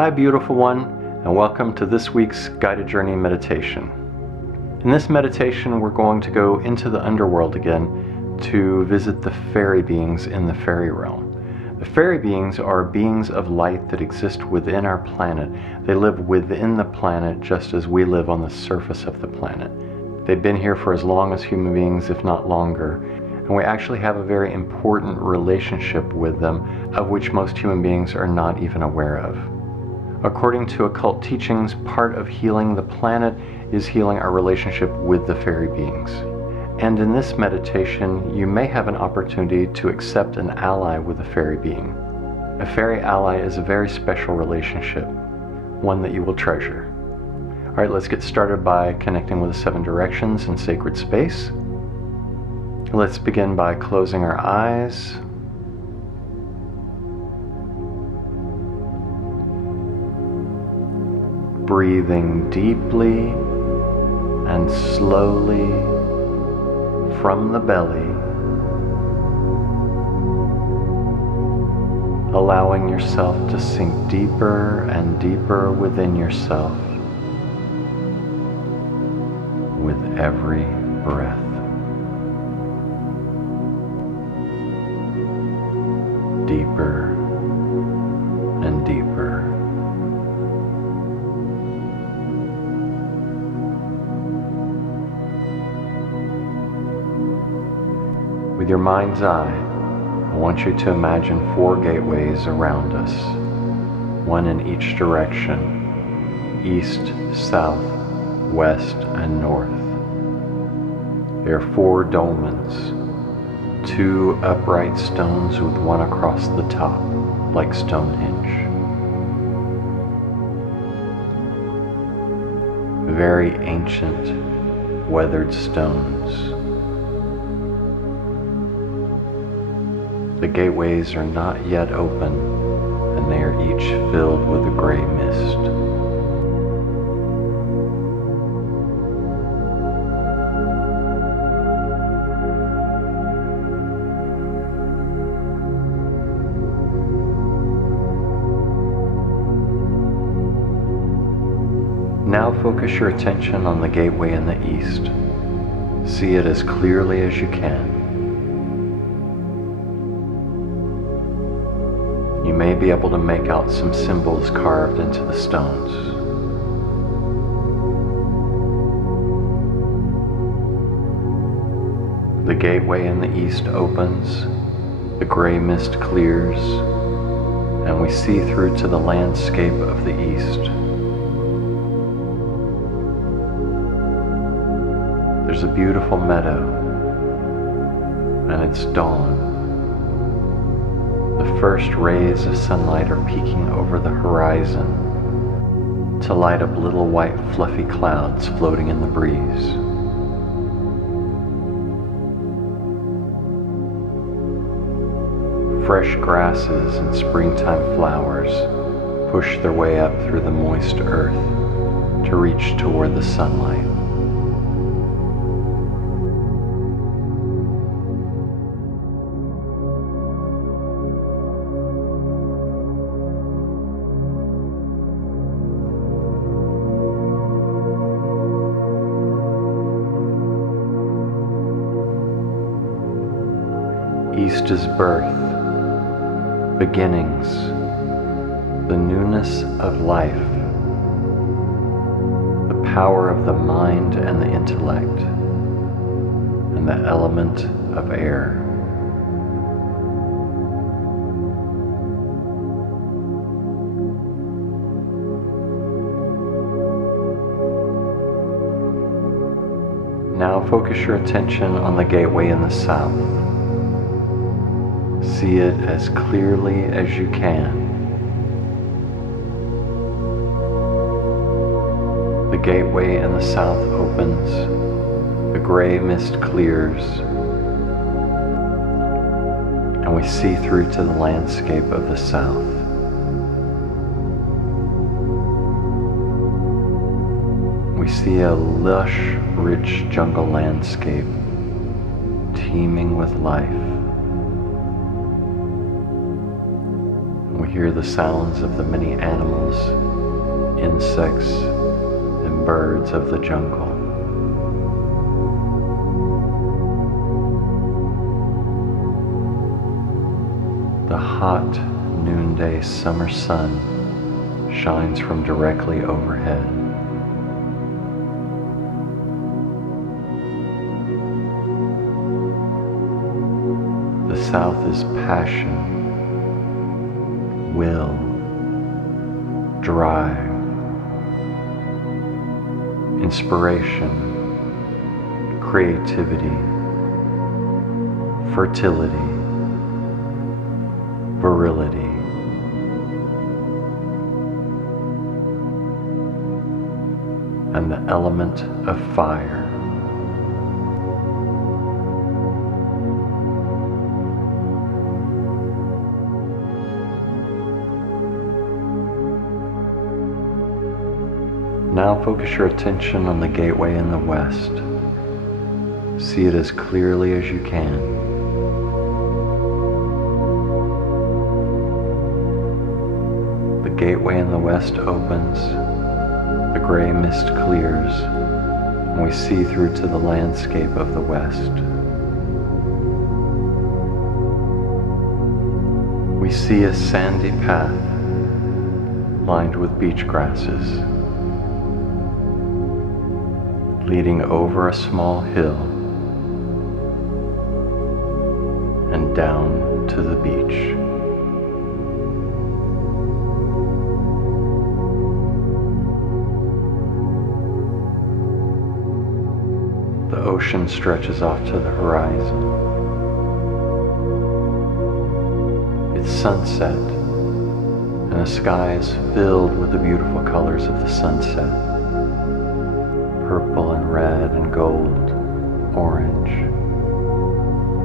Hi, beautiful one, and welcome to this week's guided journey meditation. In this meditation, we're going to go into the underworld again to visit the fairy beings in the fairy realm. The fairy beings are beings of light that exist within our planet. They live within the planet just as we live on the surface of the planet. They've been here for as long as human beings, if not longer, and we actually have a very important relationship with them, of which most human beings are not even aware of. According to occult teachings, part of healing the planet is healing our relationship with the fairy beings. And in this meditation, you may have an opportunity to accept an ally with a fairy being. A fairy ally is a very special relationship, one that you will treasure. All right, let's get started by connecting with the 7 directions in sacred space. Let's begin by closing our eyes. Breathing deeply and slowly from the belly, allowing yourself to sink deeper and deeper within yourself with every breath. Deeper and deeper. With your mind's eye, I want you to imagine 4 gateways around us, one in each direction, east, south, west, and north. There are 4 dolmens, 2 upright stones with one across the top, like Stonehenge. Very ancient, weathered stones. The gateways are not yet open, and they are each filled with a gray mist. Now focus your attention on the gateway in the east. See it as clearly as you can. You may be able to make out some symbols carved into the stones. The gateway in the east opens, the gray mist clears, and we see through to the landscape of the east. There's a beautiful meadow, and it's dawn. The first rays of sunlight are peeking over the horizon to light up little white fluffy clouds floating in the breeze. Fresh grasses and springtime flowers push their way up through the moist earth to reach toward the sunlight. East is birth, beginnings, the newness of life, the power of the mind and the intellect, and the element of air. Now focus your attention on the gateway in the south. See it as clearly as you can. The gateway in the south opens, the gray mist clears, and we see through to the landscape of the south. We see a lush, rich jungle landscape teeming with life. We hear the sounds of the many animals, insects, and birds of the jungle. The hot noonday summer sun shines from directly overhead. The south is passion, will, drive, inspiration, creativity, fertility, virility. And the element of fire. Now focus your attention on the gateway in the west. See it as clearly as you can. The gateway in the west opens, the gray mist clears, and we see through to the landscape of the west. We see a sandy path lined with beach grasses, leading over a small hill and down to the beach. The ocean stretches off to the horizon. It's sunset, and the sky is filled with the beautiful colors of the sunset. Purple and red and gold, orange,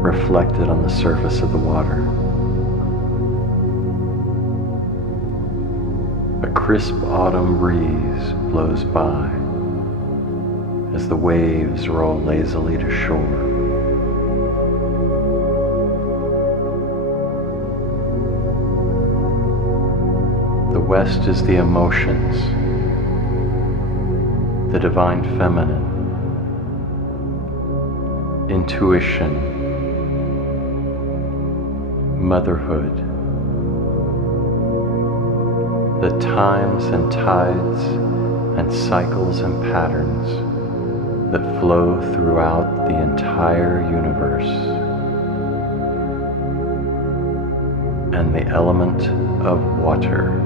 reflected on the surface of the water. A crisp autumn breeze blows by as the waves roll lazily to shore. The west is the emotions, the divine feminine, intuition, motherhood, the times and tides and cycles and patterns that flow throughout the entire universe, and the element of water.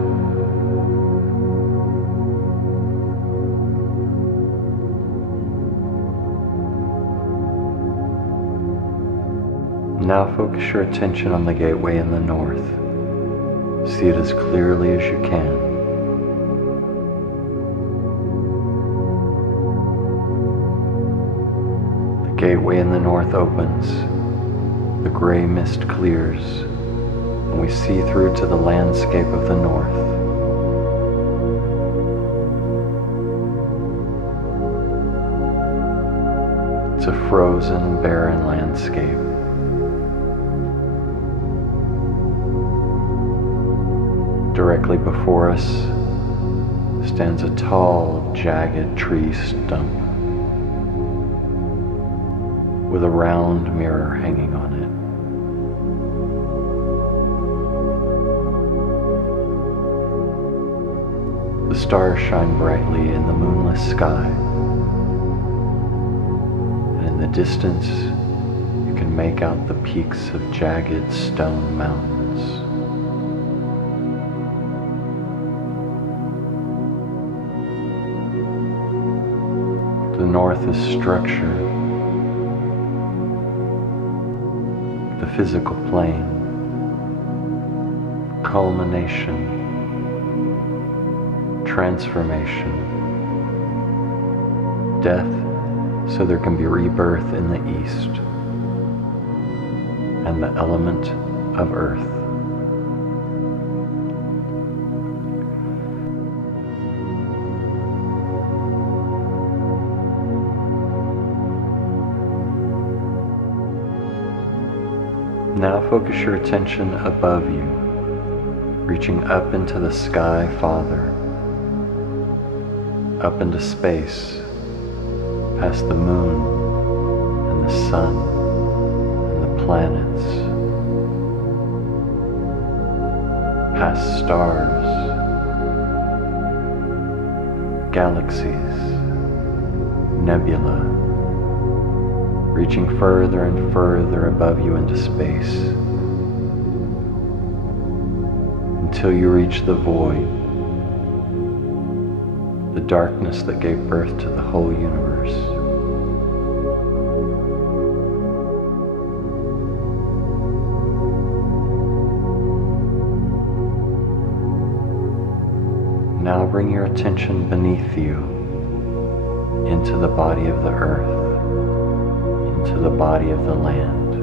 Now focus your attention on the gateway in the north. See it as clearly as you can. The gateway in the north opens, the gray mist clears, and we see through to the landscape of the north. It's a frozen, barren landscape. Directly before us stands a tall, jagged tree stump with a round mirror hanging on it. The stars shine brightly in the moonless sky, and in the distance you can make out the peaks of jagged stone mountains. The north is structure, the physical plane, culmination, transformation, death so there can be rebirth in the east, and the element of earth. Now focus your attention above you. reaching up into the sky farther, up into space, past the moon and the sun and the planets, past stars, galaxies, nebula, reaching further and further above you into space, until you reach the void, the darkness that gave birth to the whole universe. Now bring your attention beneath you, into the body of the earth, into the body of the land,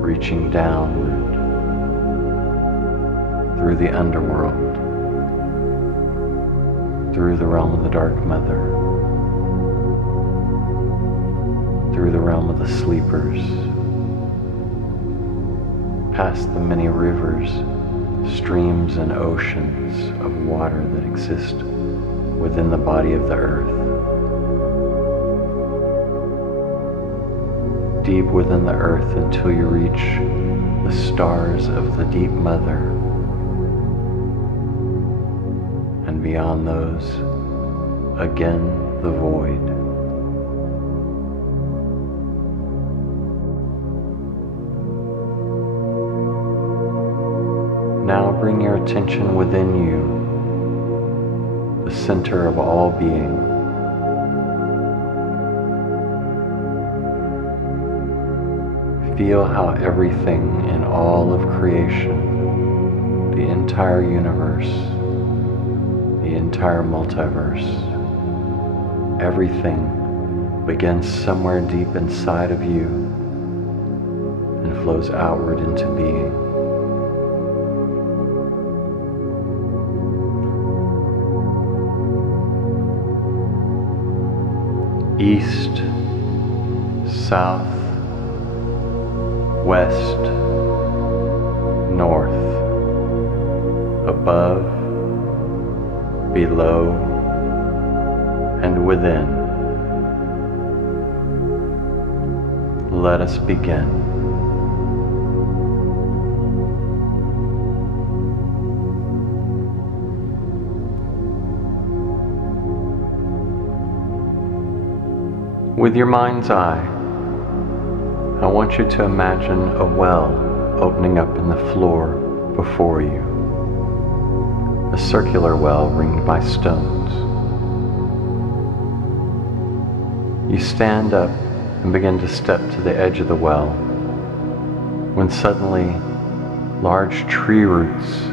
reaching downward through the underworld, through the realm of the Dark Mother, through the realm of the sleepers, past the many rivers, streams and oceans of water that exist within the body of the earth, deep within the earth until you reach the stars of the deep mother, and beyond those, again the void. Now bring your attention within you, the center of all being. Feel how everything in all of creation, the entire universe, the entire multiverse, everything begins somewhere deep inside of you and flows outward into being. East, south, west, north, above, below, and within. Let us begin. With your mind's eye, I want you to imagine a well opening up in the floor before you. A circular well ringed by stones. You stand up and begin to step to the edge of the well, when suddenly large tree roots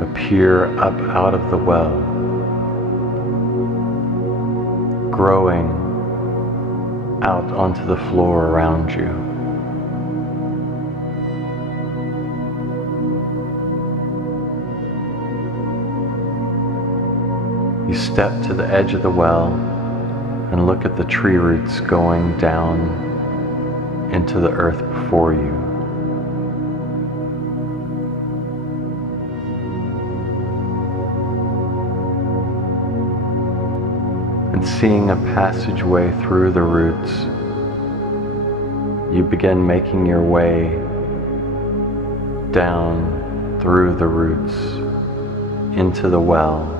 appear up out of the well, growing out onto the floor around you. You step to the edge of the well and look at the tree roots going down into the earth before you. And seeing a passageway through the roots, you begin making your way down through the roots into the well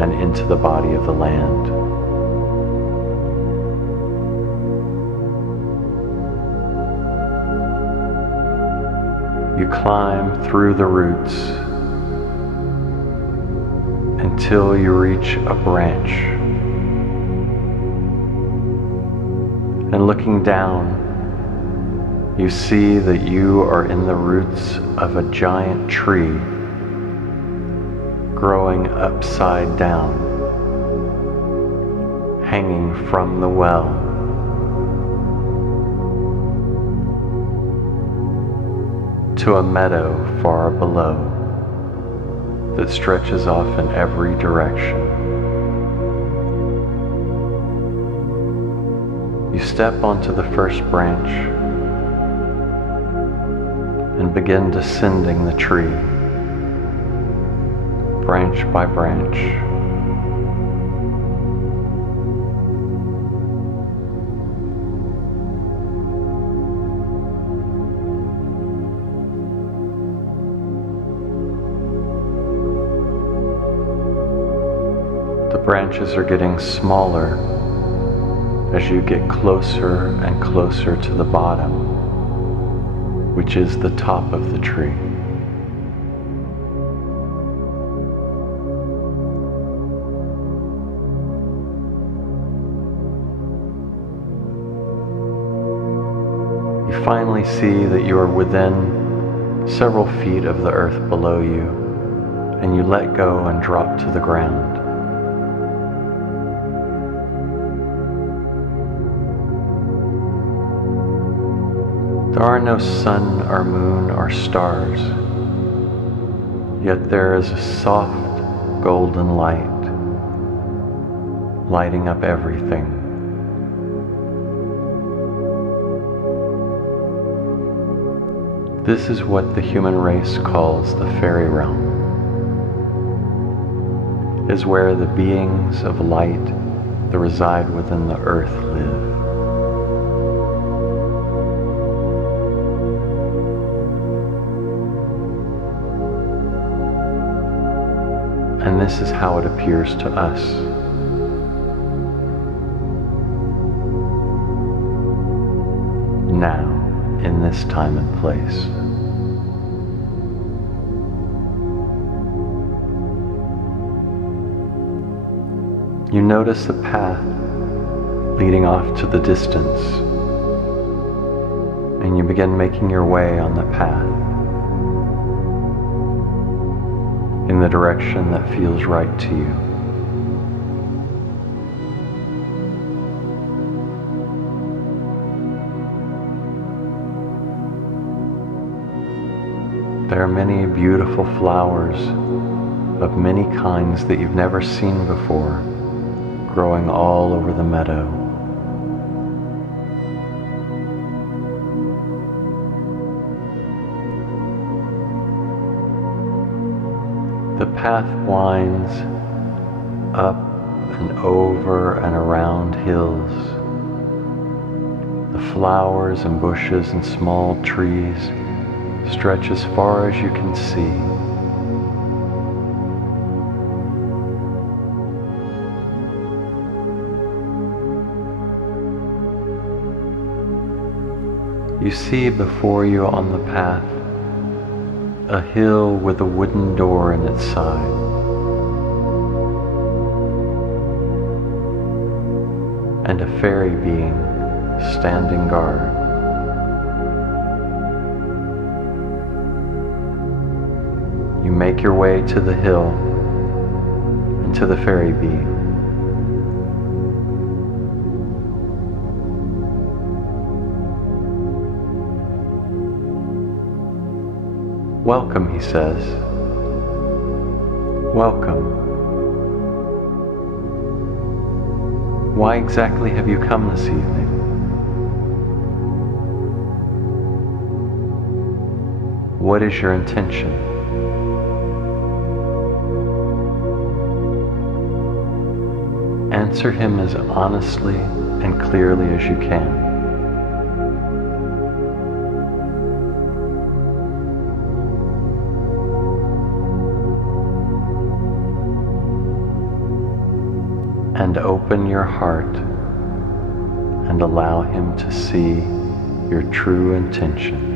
and into the body of the land. You climb through the roots until you reach a branch. And looking down, you see that you are in the roots of a giant tree growing upside down, hanging from the well. To a meadow far below that stretches off in every direction. You step onto the first branch and and begin descending the tree, branch by branch. The branches are getting smaller as you get closer and closer to the bottom, which is the top of the tree. You finally see that you are within several feet of the earth below you, and you let go and drop to the ground. There are no sun or moon or stars, yet there is a soft golden light lighting up everything. This is what the human race calls the fairy realm. It is where the beings of light that reside within the earth live. And this is how it appears to us. Now, in this time and place. You notice a path leading off to the distance, and you begin making your way on the path in the direction that feels right to you. There are many beautiful flowers of many kinds that you've never seen before, growing all over the meadow. The path winds up and over and around hills. The flowers and bushes and small trees stretch as far as you can see. You see before you on the path a hill with a wooden door in its side. And a fairy being standing guard. You make your way to the hill and to the fairy being. Welcome, he says. Welcome. Why exactly have you come this evening? What is your intention? Answer him as honestly and clearly as you can. And open your heart and allow him to see your true intention.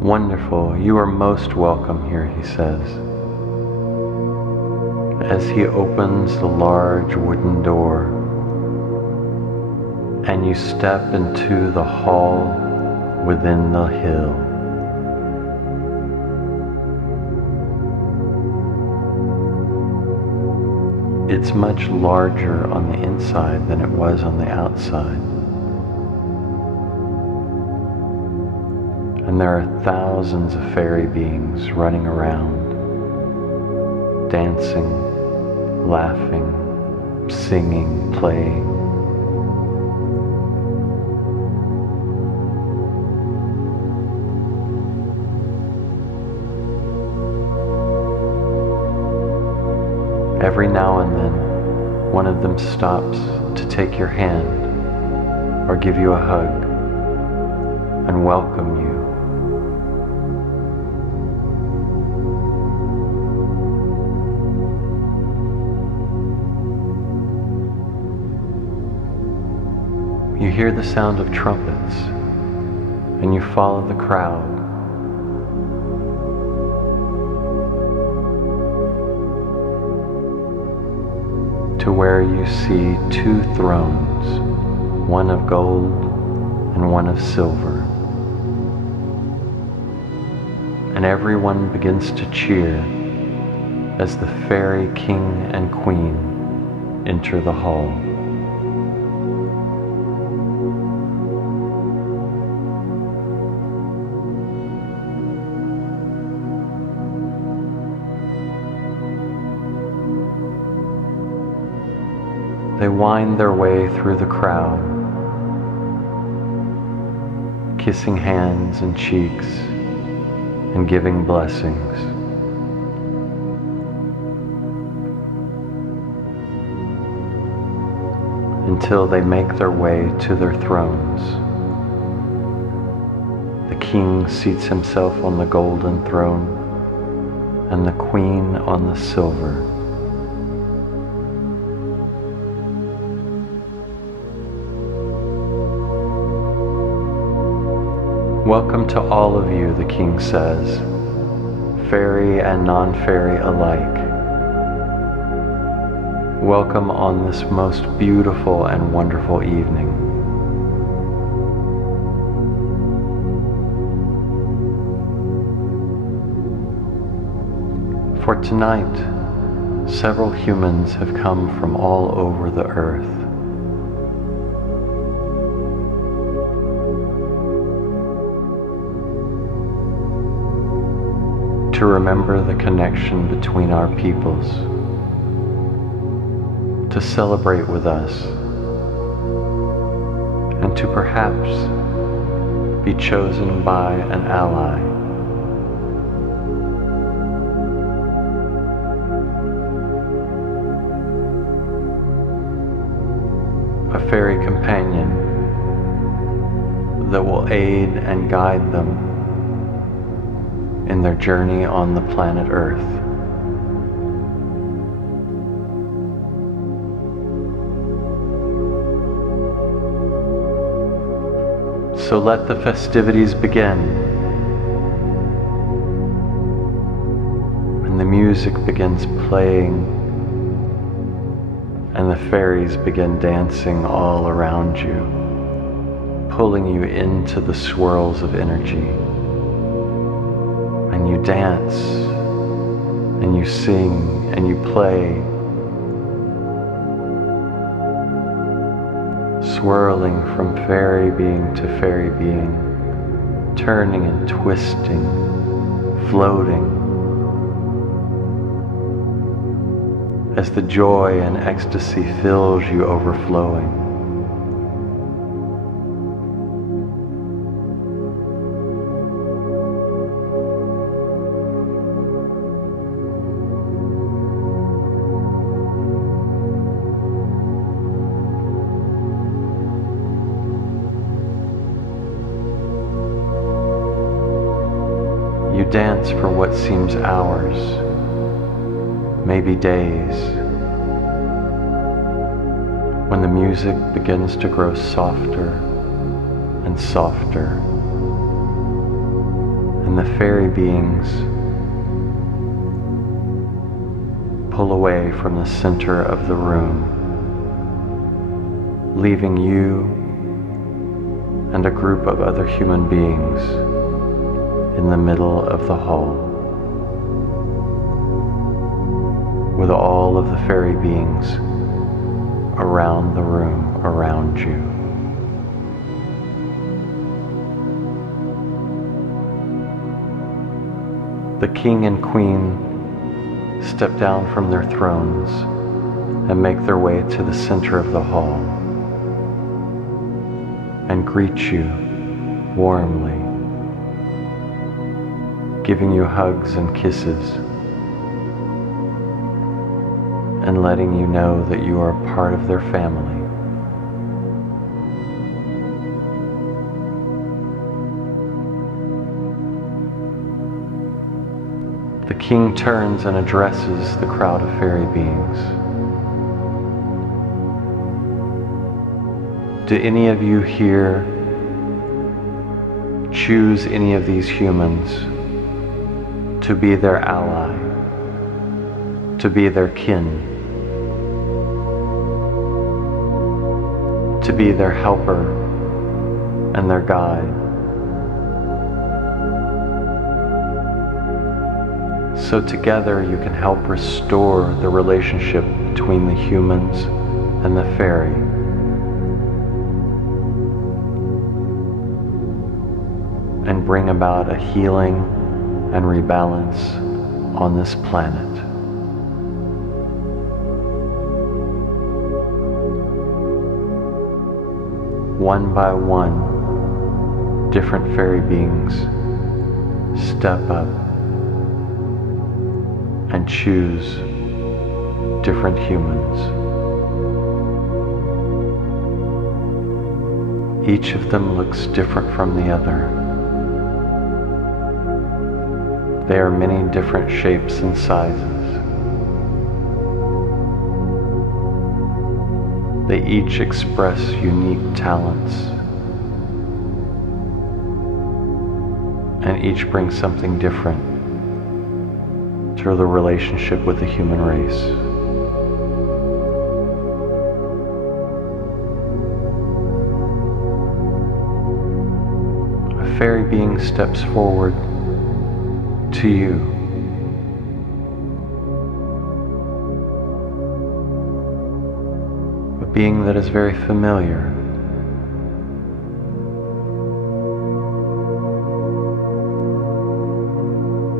Wonderful, you are most welcome here, he says, as he opens the large wooden door and you step into the hall within the hill. It's much larger on the inside than it was on the outside. And there are thousands of fairy beings running around, dancing, laughing, singing, playing. Every now and then, one of them stops to take your hand or give you a hug and welcome you. You hear the sound of trumpets and you follow the crowd. To where you see two thrones, one of gold and one of silver. And everyone begins to cheer as the fairy king and queen enter the hall. They wind their way through the crowd, kissing hands and cheeks and giving blessings. Until they make their way to their thrones. The king seats himself on the golden throne and the queen on the silver. Welcome to all of you, the king says, fairy and non-fairy alike. Welcome on this most beautiful and wonderful evening. For tonight, several humans have come from all over the earth. To remember the connection between our peoples, to celebrate with us, and to perhaps be chosen by an ally. A fairy companion that will aid and guide them in their journey on the planet Earth. So let the festivities begin. And the music begins playing, and the fairies begin dancing all around you, pulling you into the swirls of energy. And you dance, and you sing, and you play, swirling from fairy being to fairy being, turning and twisting, floating, as the joy and ecstasy fills you overflowing. You dance for what seems hours, maybe days, when the music begins to grow softer and softer, and the fairy beings pull away from the center of the room, leaving you and a group of other human beings in the middle of the hall, with with all of the fairy beings around the room around you. The king and queen step down from their thrones and make their way to the center of the hall and greet you warmly, giving you hugs and kisses and letting you know that you are part of their family. The king turns and addresses the crowd of fairy beings. Do any of you here choose any of these humans to be their ally, to be their kin, to be their helper and their guide? So together you can help restore the relationship between the humans and the fairy. And bring about a healing and rebalance on this planet. One by one, different fairy beings step up and choose different humans. Each of them looks different from the other. They are many different shapes and sizes. They each express unique talents, and each brings something different to the relationship with the human race. A fairy being steps forward to you. A being that is very familiar.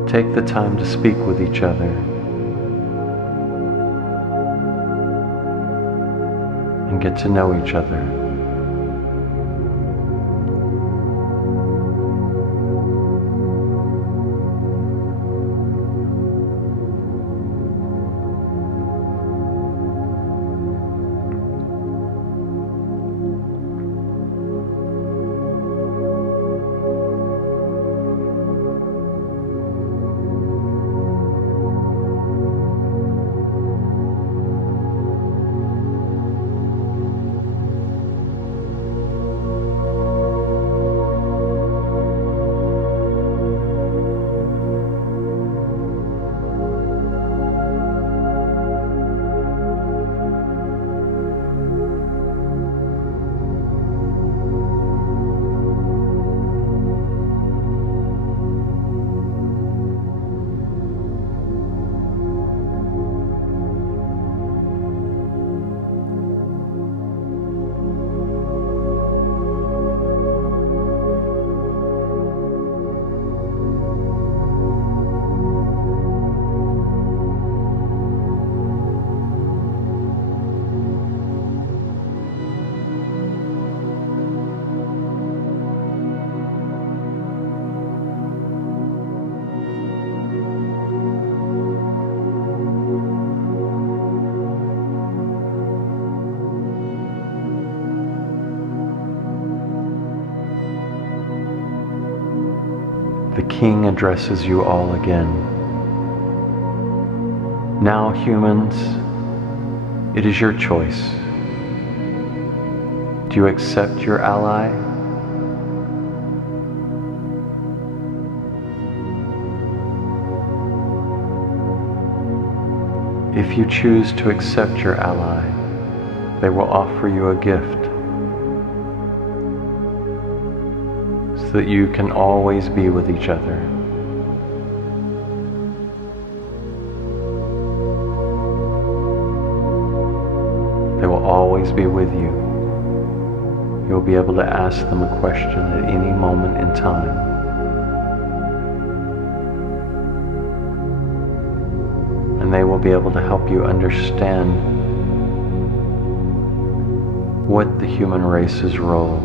Take the time to speak with each other and get to know each other. The king addresses you all again. Now, humans, it is your choice. Do you accept your ally? If you choose to accept your ally, they will offer you a gift so that you can always be with each other. always be with you. You'll be able to ask them a question at any moment in time. And they will be able to help you understand what the human race's role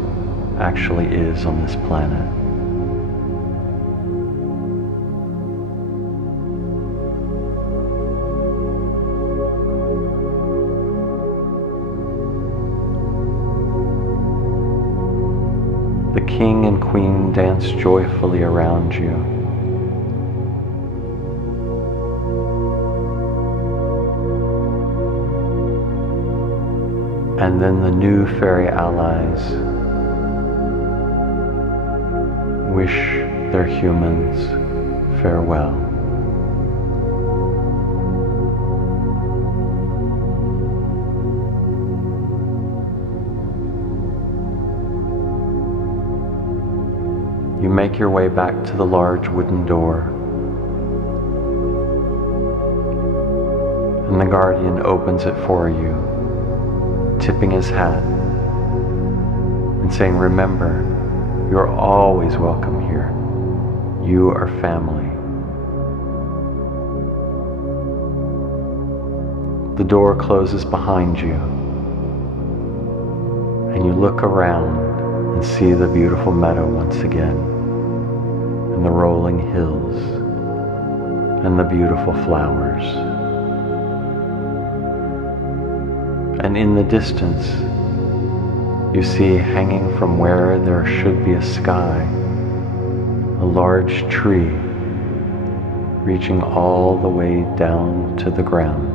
actually is on this planet. The king and queen dance joyfully around you. And then the new fairy allies wish their humans farewell. You make your way back to the large wooden door, and the guardian opens it for you, tipping his hat and saying, "Remember, you're always welcome here. You are family." The door closes behind you, and you look around and see the beautiful meadow once again, and the rolling hills, and the beautiful flowers. And in the distance, you see, hanging from where there should be a sky, a large tree reaching all the way down to the ground.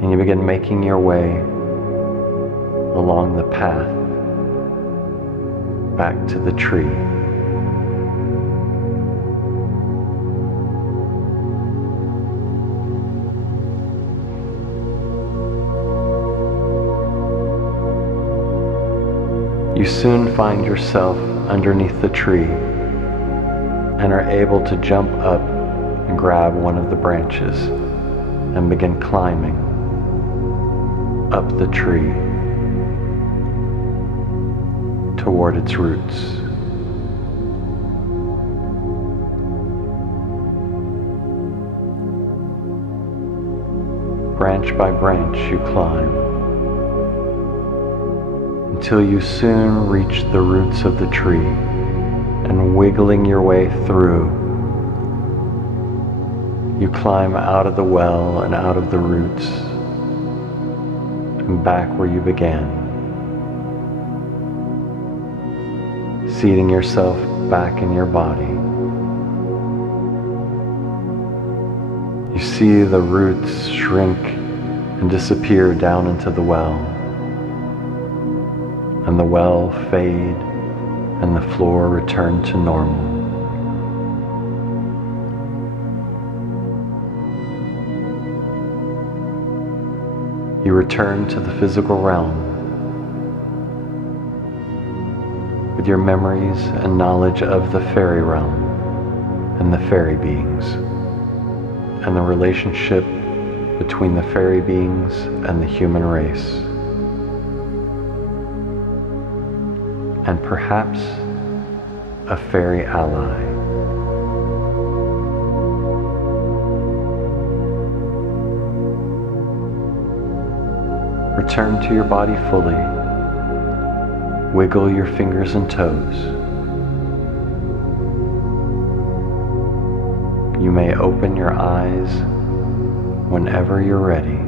And you begin making your way along the path back to the tree. You soon find yourself underneath the tree and are able to jump up and grab one of the branches and begin climbing up the tree toward its roots. Branch by branch you climb, until you soon reach the roots of the tree, and wiggling your way through, you climb out of the well and out of the roots and back where you began, seating yourself back in your body. You see the roots shrink and disappear down into the well, and the well fade and the floor return to normal. You return to the physical realm with your memories and knowledge of the fairy realm and the fairy beings, and the relationship between the fairy beings and the human race. And perhaps a fairy ally. Return to your body fully. Wiggle your fingers and toes. You may open your eyes whenever you're ready.